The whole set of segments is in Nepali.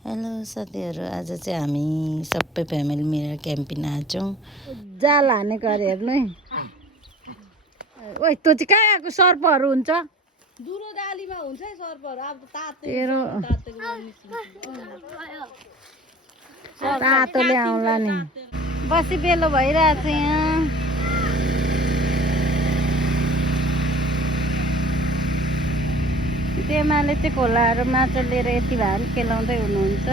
हेलो साथीहरू, आज चाहिँ हामी सबै फ्यामिली मिलेर क्याम्पिङ आएछौँ। जाल हाने गरे हेर्नु है। ओइ त्यो चाहिँ कहाँ आएको सर्पहरू हुन्छ? दुरो जालीमा हुन्छ है सर्पहरू। अब तातोले आउँला नि। बसी बेलो भइरहेछ यहाँ। तेमाले चाहिँ खोलाहरू माछा लिएर यति भए पनि खेलाउँदै हुनुहुन्छ।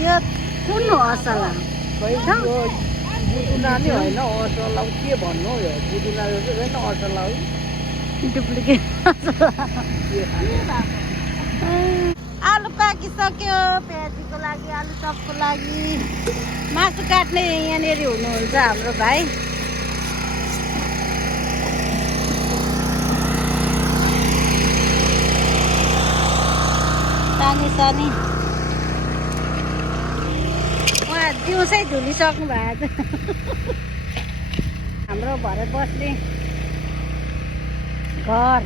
यो कुन हो असला? बुदुना नि होइन, असला के भन्नु हो? बुदुना होइन, असला हो। डुप्लिकेट आलु पाकिसक्यो। प्याजीको लागि, आलु चपको लागि मासु काट्ने यहाँनिर हुनुहुन्छ हाम्रो भाइ। सानी सानी उहाँ दिउँसै धुलिसक्नु भएको छ। हाम्रो भरे बस्ने घर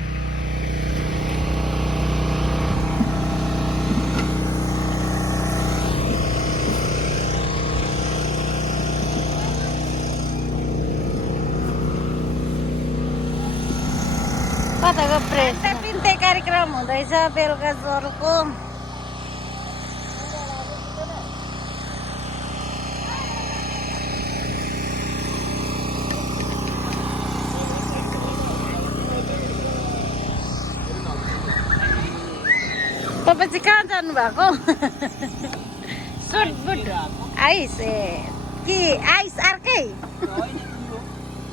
कताको प्रेस पिन्ते कार्यक्रम हुँदैछ बेलुका जोरको। तपाईँ चाहिँ कहाँ जानु भएको? सुटबुट आइस ए कि आइस अर्कै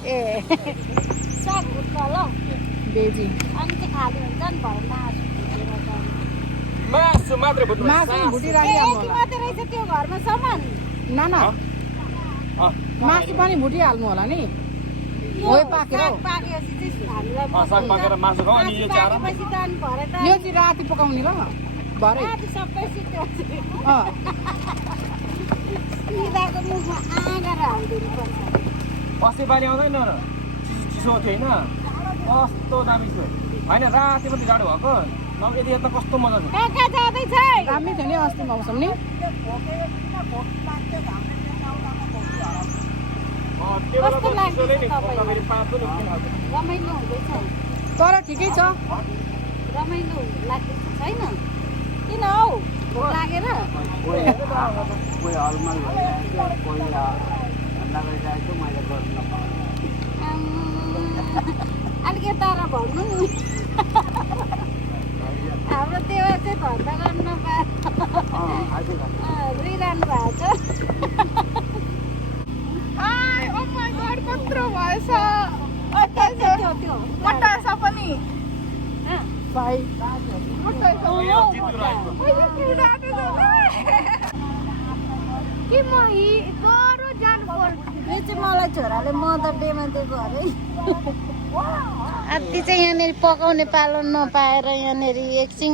ए सकभुट ल बेजी अनि चाहिँ खाली हुन्छ नि भरमा मासु मात्रै भुटिराख्नु मात्रै रहेछ त्यो घरमा सामान नाना मासु पनि भुटिहाल्नु होला नि। पाकेपछि यो चाहिँ राति पकाउने ल भरे सबै सिधाको मुखमा आँगार हालिदिनु पर्छ। अस्ति पालि आउँदैन र चिसो थियो होइन, कस्तो दामी थियो होइन। राति पनि जाडो भएको नभए यति यता कस्तो मजा थियो। कहाँ कहाँ जाँदैछ? दामी थियो नि अस्ति मौसम नि। कस्तो लाग्दैछ तपाईँलाई? रमाइलो हुँदैछ तर ठिकै छ। रमाइलो लाग्दैछ छैन? किन हौ भोक लागेर? अलिक यता भन्नु नि। हाम्रो देवा चाहिँ धन्दा गर्नु रुइरहनु भएको छ। कत्रो भएछ कटाएछ पनि कि म गरो जानु पर्छ। यो चाहिँ मलाई छोराले मदर डेमा दिएको अरे। अति चाहिँ यहाँनिर पकाउने पालो नपाएर यहाँनिर एकछिन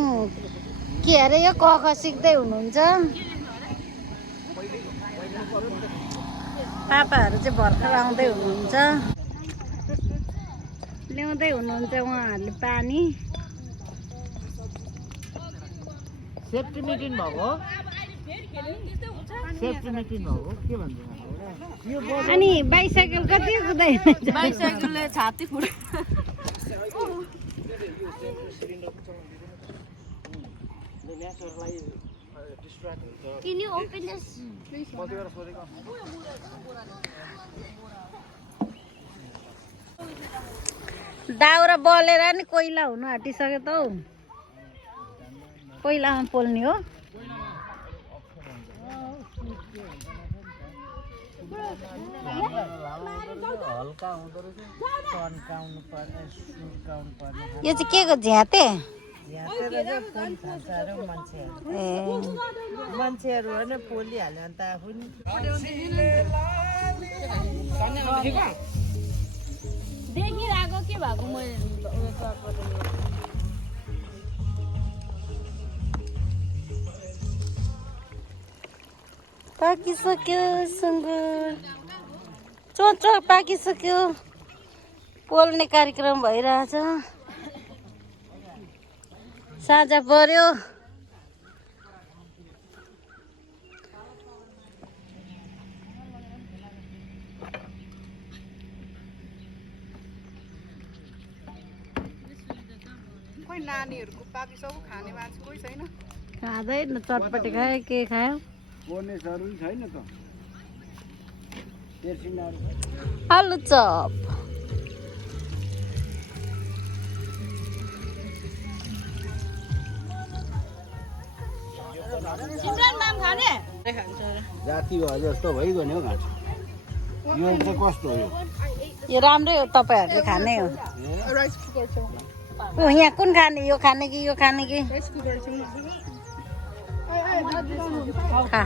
के अरे यो कख सिक्दै हुनुहुन्छ। पापाहरू चाहिँ भर्खर आउँदै हुनुहुन्छ, ल्याउँदै हुनुहुन्छ उहाँहरूले पानी। सेफ्टी मिटिङ भएको के भन्छ? अनि बाइसाइकल कति कुदाइ? बाइसाइकलले छाती फुट्यो। Can you open this? दाउरा बलेर नि कोइला हुनु आँटिसक्यो त हौ। कोइलामा पोल्ने हो। यो चाहिँ के को झ्याते? मान्छेहरू होइन पोलिहाल्यो अन्त आफू नि देखिरहेको के भएको मैले पाकिसक्यो सुँगुर चोचो पाकिसक्यो। पोल्ने कार्यक्रम भइरहेछ। साँझ पर्यो खोइ नानीहरूको पाकिसक्यो खाने मान्छे कोही छैन खाँदैन चटपटी खायो के खायो बोर्नेसहरू पनि छैन त आलु चप सिमरन माम खाने जाति भयो जस्तो भइगयो नि हौ घाँस यो चाहिँ कस्तो हो यो राम्रै हो तपाईँहरूले खाने हो राइस कुकर छ ओ, यहाँ कुन खाने यो खाने कि यो खाने कि राइस कुकर छ खा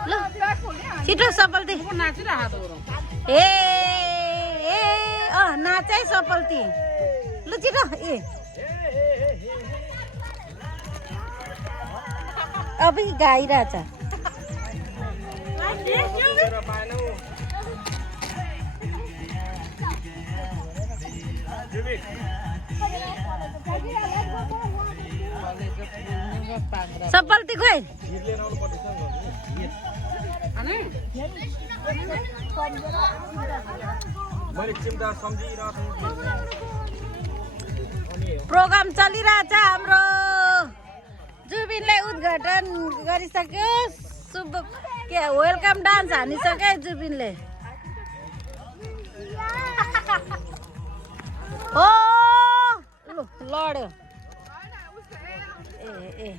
ल छिटो सफलती ए ए नाचै सफलती ल छिटो ए अभी गाइरहेछ सफलती खोइ प्रोग्राम चलिरहेछ हाम्रो जुबिनले उद्घाटन गरिसक्यो शुभ के वेलकम डान्स हानिसक्यो जुबिनले हो लड्यो ए ए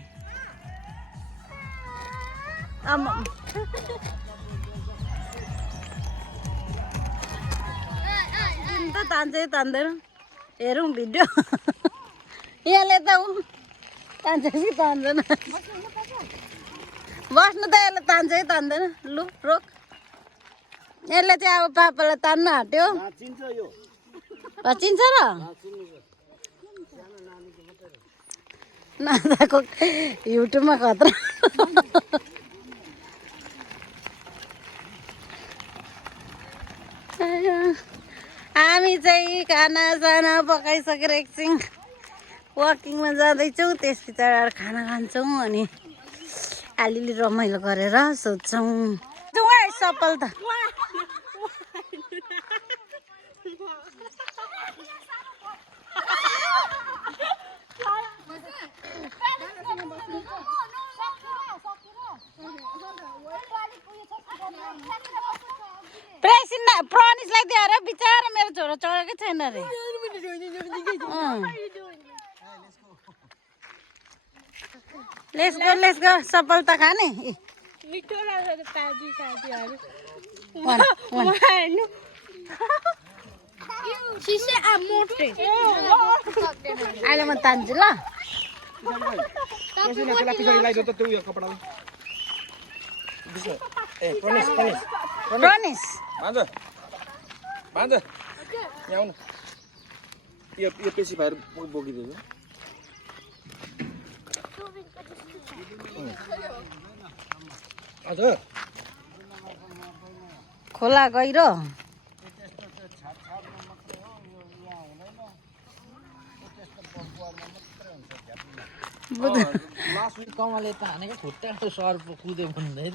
त तान्छै तान्दैन हेरौँ भिडियो यसले त तान्छ कि तान्दैन बस्नु त यसले तान्छै तान्दैन लु रोक यसले चाहिँ अब पापालाई तान्नु आँट्यो चिन्छ र नादाको युट्युबमा खतरा हामी चाहिँ खानासाना पकाइसकेर एकछिन वकिङमा जाँदैछौँ त्यस पछाडि खाना खान्छौँ अनि अलिअलि रमाइलो गरेर सोध्छौँ सफल त प्रनिसलाई दिएर बिचारा मेरो छोरा चढेकै छैन रे लेट्स गो सफल त खाने अहिले म तान्छु ल प्रनिस बाँध यहाँ आउनु यो पेसी भाइहरू बोकिदिएको हजुर खोला गहिरो लास्ट विक कमलले त हानेको खुट्टाको सर्प कुद्यो भन्दै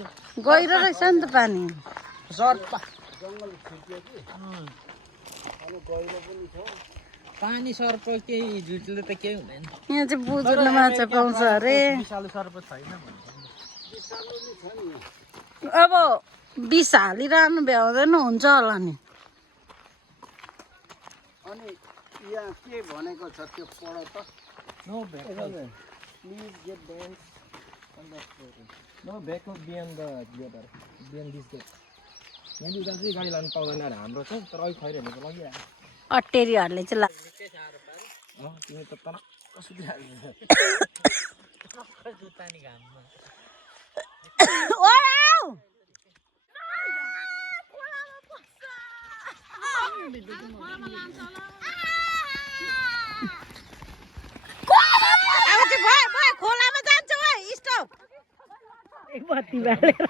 गहिरो रहेछ नि त पानी सर्प पानी सर्प केही झुटले त केही हुँदैन यहाँ चाहिँ बुजुर्ग माछा पाउँछ अरे विषालु सर्प छैन अब बिस हालिरहनु भ्याउँदैन हुन्छ होला नि अनि यहाँ के भनेको छ त्यो पढ त no vehicle please get dance on the floor no vehicle beyond the glider beyond this gate यहाँ दुईवटा चाहिँ गाडी लानु पाउँदैन अरे हाम्रो छ तर अहिले खैरहरूको लगिहाल्छ अटेरीहरूले चाहिँ तिमी त तर कसरी जुत्ता नि घाममा अब चाहिँ भयो खोलामा जान्छ स्टप बत्ती बालेर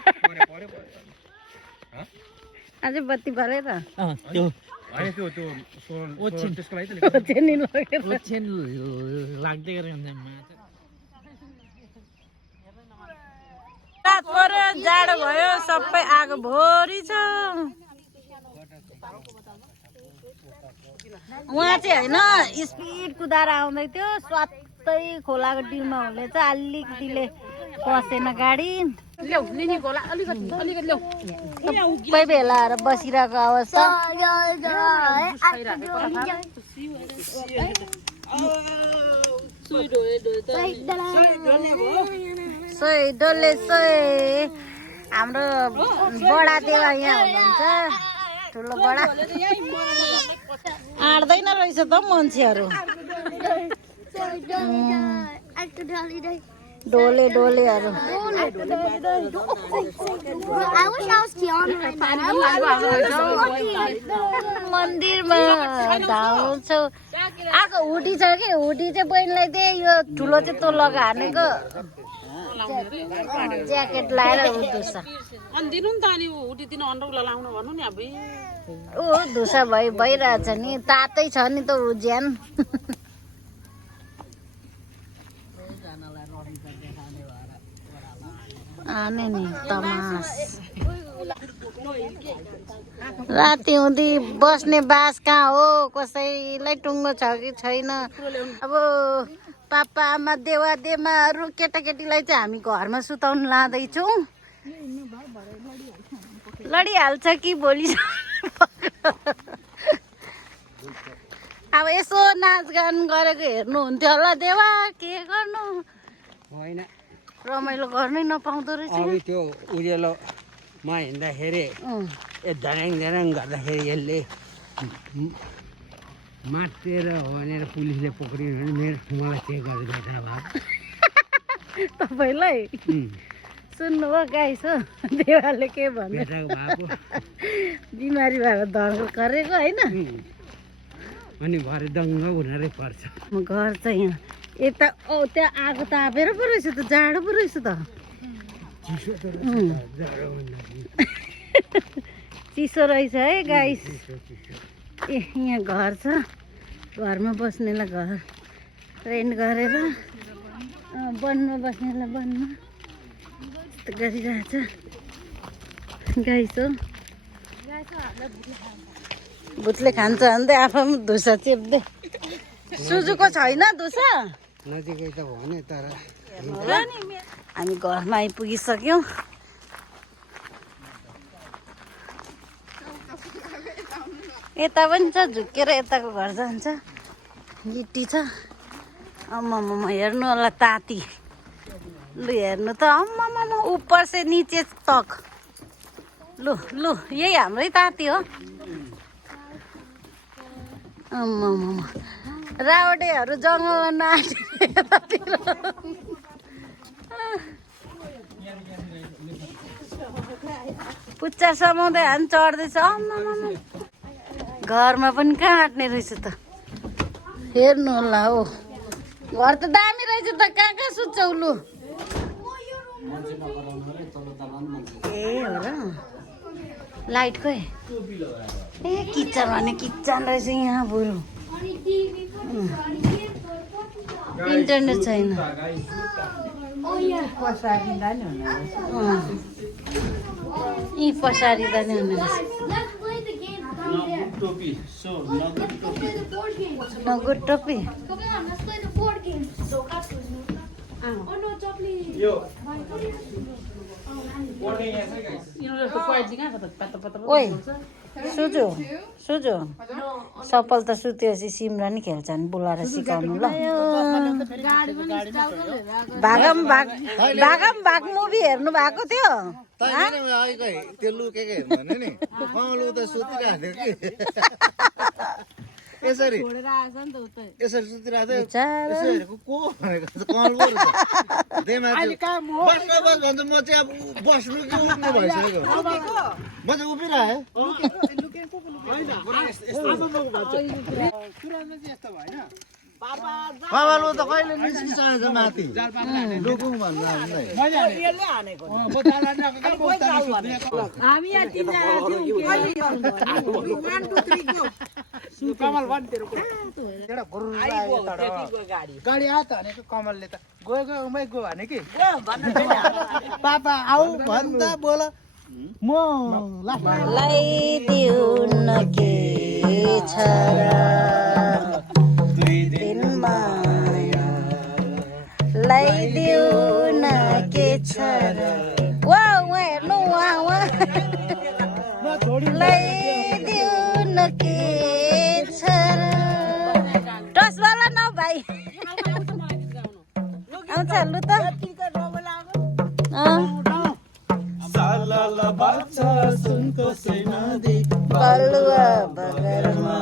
अझै बत्ती बालेर त्यो होइन त्यो त्यो ओछ्यान। त्यसको लागि त ओछ्यानी लगेर ओछ्यान लाग्दै गरेको हुन्छ माछा। रात पर्यो जाडो भयो सबै आगो भोरी छ उहाँ चाहिँ होइन स्पिड कुदाएर आउँदै थियो स्वात्तै खोलाको डिलमा हुने चाहिँ अलिकतिले पसेन गाडी सबै भेलाएर बसिरहेको अवस्था सोही डोले सोही हाम्रो बडा देवा यहाँ हुनुहुन्छ ठुलो बडा आँट्दैन रहेछ त मान्छेहरू डोले डोलेहरू मन्दिरमा धाउँछौ आएको हुडी छ कि हुडी चाहिँ बहिनीलाई त्यही यो ठुलो चाहिँ तँ लगा हानेको ज्याकेट लाएर धुसा ऊ धुसा भइरहेछ नि तातै छ नि त ऊ ज्यान आने नि तमास राति हुँदी बस्ने बास कहाँ हो कसैलाई टुङ्गो छ कि छैन अब पापा आमा देवा देमाहरू केटाकेटीलाई चाहिँ हामी घरमा सुताउनु लाँदैछौँ लडिहाल्छ कि भोलि अब यसो नाचगान गरेको हेर्नुहुन्थ्यो होला देवा के गर्नु होइन रमाइलो गर्नै नपाउँदो रहेछ अब त्यो उज्यालोमा हिँड्दाखेरि ध्याङ ध्याङ गर्दाखेरि यसले मातेर भनेर पुलिसले पक्रियो भने मेरो मलाई चेक गरेर भयो तपाईँलाई सुन्नुभयो गाइस हो देवाले के भन्नु बिमारी भएर धर्को गरेको होइन अनि भरे दङ्ग हुनेरै पर्छ म घर चाहिँ यहाँ यता त्यहाँ आगो तापेर पो रहेछ त जाडो पो रहेछ त चिसो रहेछ है गाइस ए यहाँ घर छ घरमा बस्नेलाई घर रेन्ट गरेर वनमा बस्नेलाई वनमा यस्तो गरिरहेछ गाइस हो भुतले खान्छ भन्दै आफू पनि धुसा चेप्दै सुजुको छैन धुसा नजिकै त भने तर हामी घरमा आइपुगिसक्यौँ यता पनि छ झुक्केर यताको घर जान्छ गिटी छ अम्मामा हेर्नु होला ताती लु हेर्नु त अम्मामा ऊपर से नीचे तक लु लु यही हाम्रै ताती हो अम्मामा रावडेहरू जङ्गलमा नाचेर पुच्चा समाउँदै हामी चढ्दैछ अम्मामा घरमा पनि कहाँ आँट्ने रहेछ त हेर्नु होला हो घर त दामी रहेछ त कहाँ कहाँ सुत्छौ लु ए हो र लाइट खोइ ए किचन भने किचन रहेछ यहाँ बरु इन्टरनेट छैन यी पसारिँदा नि हुने रहेछ नगुड टोपी ओइ सुजु सुजु सफल त सुतेपछि सिमरा नि खेल्छ नि बोलाएर सिकाउनु ल भागम भाग भागम भाग मुभी हेर्नु भएको थियो त्यो लुकेको हेर्नु भने नि लु त सुतिरहेको थियो कि यसरी यसरी सुतिरहेको थियो यसो हेरेको को भनेको कल पो रहेछ बस्नु बस भन्छ म चाहिँ अब बस्नु कि उठ्नु भइसकेको म चाहिँ उभिरहेँ कमल त कहिले निस्किसकेछ माथि डुकुङ भन्दा गाडी आयो त भनेको कमलले त गयो भने कि पापा आऊ भन्दा बोल म लगाइदिउ न के छ र दिनमा लगाइदिउ न के छ र वा वा हेर्नु वा वा लगाइदिउ न के छ र टसवाला न भाइ आउँछ लु त बलुवा बगरमा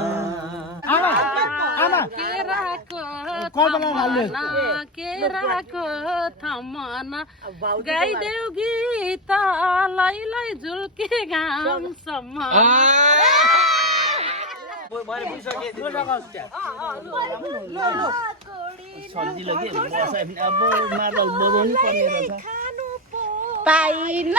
केराको थमना गाइदेऊ गीत लै लै झुल्के घामसम्म पाइन